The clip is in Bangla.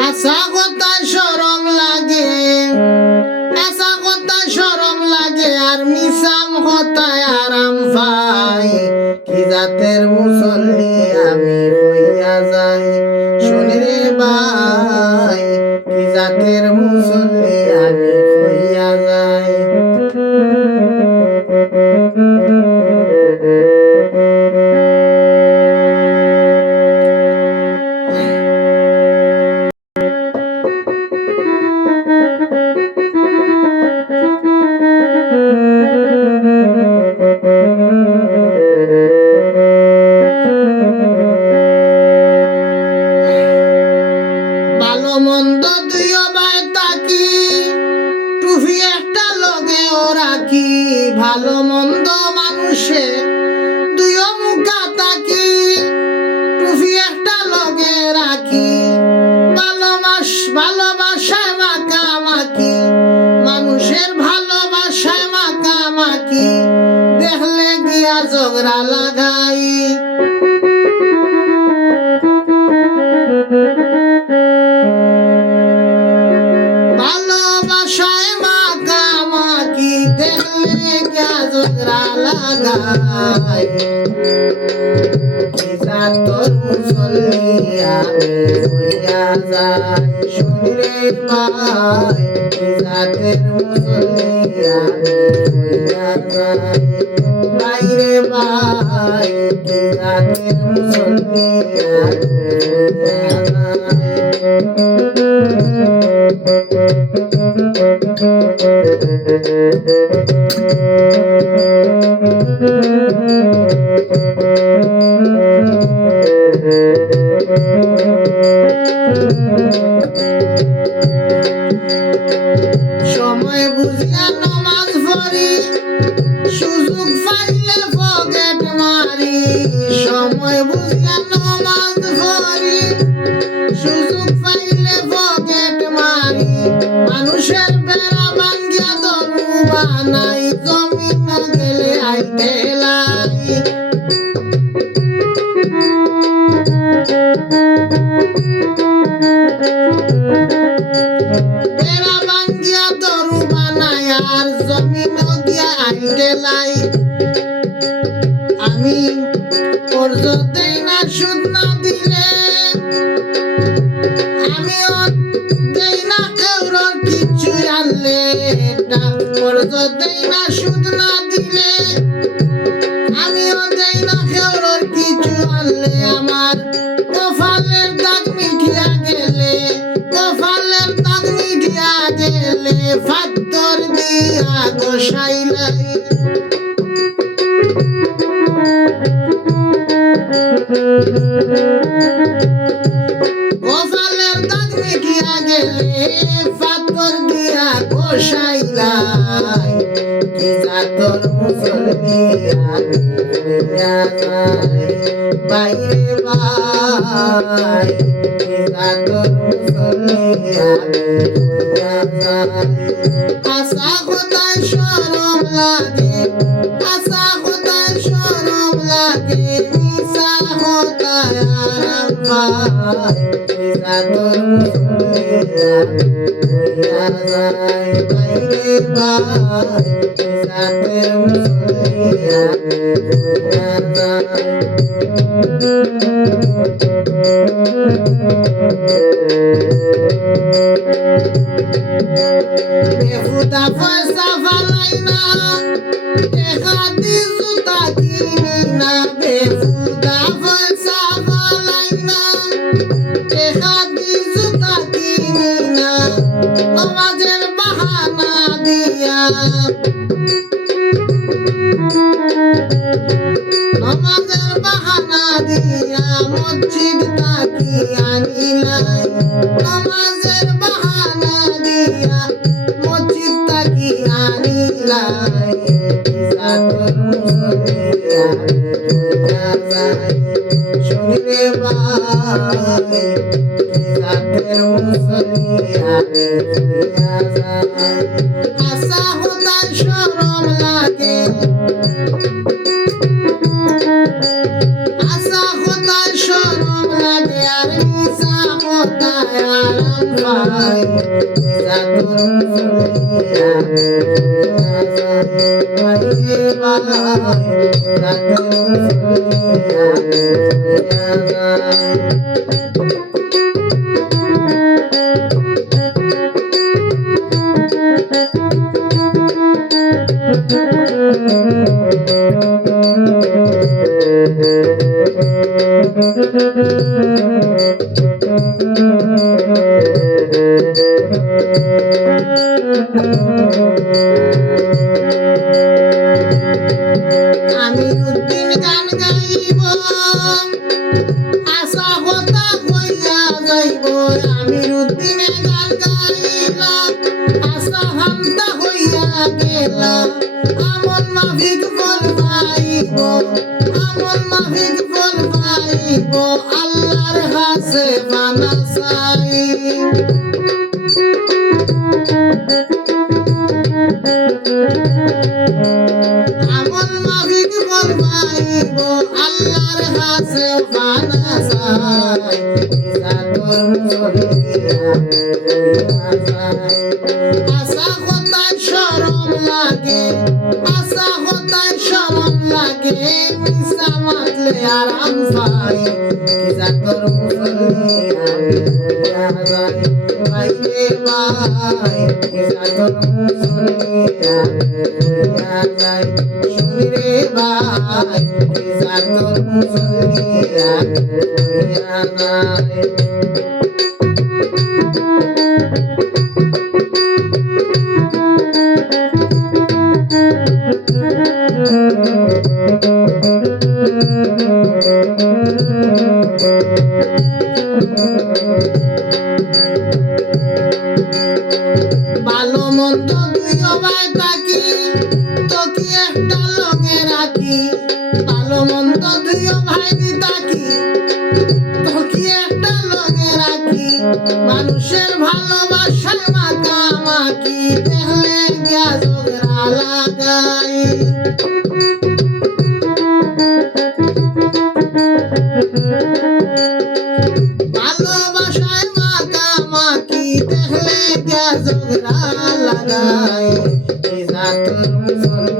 হাসা কথা শরম লাগে, হাসা কথা শরম লাগে, আর মিসাম কথায় আরাম পাই। কি জাতের মুসল্লি আমি হইয়া যাই, শুনি রে ভাই, কি জাতের মুসল্লি আমি হইয়া যাই। ভালো মন্দ দুইও ভাই তাকি, টুফি একটা লগেও রাখি। ভালো মন্দ মানুষে দুইও মুখা তাকি, টুফি একটা লগে রাখি। ভালোবাসায় মাখামাখি, মানুষের ভালোবাসায় মাখামাখি, দেখলে গিয়া ঝগড়া লাগাই। ভালোবাসায় মাখামাখি, দেখলে গিয়া ঝগড়া লাগাই। কি জাতর মুসল্লি আমি হইয়া যাই, শুনি রে ভাই, কি জাতের মুসল্লি আমি হইয়া যাই। ভাই রে ভাই, কি জাতের মুসল্লি আমি হইয়া যাই। সময় বুঝিয়া নমাজ পড়ি, সুযোগ পাইলে পকেট মারি। সময় বুঝিয়া নমাজ পড়ি, সুযোগ পাইলে পকেট মারি। মানুষের বেড়া ভাঙ্গিয়া দরু বানাই, জমিন গেলে আইতে লাই। বেড়া ভাঙ্গিয়া দরু বানাই, আর জমিন গিয়া আইতে লাই। আমি কর্জ দেই না, সুদ না দিলে, আমিও দেই না কেউর কিছু আনলে। কর্জ দেই না, সুদ না দিলে, আমিও দেই না কেউর কিছু আনলে। আমার কপালের দাগ মিটিয়া গেলে, কপালের দাগ মিটিয়া গেলে, ফাত্তর দিয়া গোসাইলাই। কপালের দাগ মিটিয়া গেলে, ফাত্তর দিয়া গোসাইলাই। কি জাতর মুসল্লি আমি হইয়া যাই, ভাই রে ভাই, কি জাতর মুসল্লি আমি হইয়া যাই। হাসা কথায় শরম লাগে, হাসা কথায় শরম লাগে, মিছা কথায় আরাম পাই। কি জাতর মুসল্লি আমি হইয়া যাই, ভাই রে ভাই, কি জাতের মুসল্লি আমি হইয়া যাই। বেহুদা পয়সা ফালাই না, টেকা দি জুতা কিনি না। বেহুদা পয়সা ফালাই না, টেকা দি জুতা কিনি না। নমাজের বাহানা দিয়া, নমাজের বাহানা দিয়া মসজিদ তাকি আনিলাই। নমাজের বাহানা দিয়া মসজিদ তাকি আনিলাই। কি জাতর মুসল্লি আমি হইয়া যাই, শুনি রে ভাই, কি জাতের মুসল্লি আমি হইয়া যাই। হাসা কথায় শরম লাগে, আশা কথায় শরম লাগে আর মিশা কথায় আরাম পাই মিশা তোর মুসলিয়া ভাইরে ভাই মিশা তোর মুসলিয়া আমির উদ্দিন গান গাইব আশা কথা হইয়া যাইব আমির উদ্দিনে গান গাইলা আশা হামদা হইয়া গেলা আমল মাফিক ফল পাইব আমল মাফিক ফল পাইব আল্লাহর কাছে বানা চাই আমল মাফিক ফল পাইব আল্লাহর কাছে বানা চাই মিশা তোর মুসলিয়া আশা কথায় শরম লাগে আশা কথায় শরম লাগে মিশা মাতলে আরাম পাই মিশা তোর মুসলিয়া ভাইরে ভাই মিশা তোর মুসলিয়া শুনরে ভাই মিশা তোর মুসলিয়া ভালো মন্দ দুইও ভাই থাকি তোকে একটা লগে রাখি ভালো মন্দ দুইও ভাই দি থাকি তোকে একটা লগে রাখি মানুষের ভালোবাসায় মাখামাখি দেখলে গিয়া ঝগড়া লাগাই ভালোবাসায় মাখামাখি দেখলে গিয়া ঝগড়া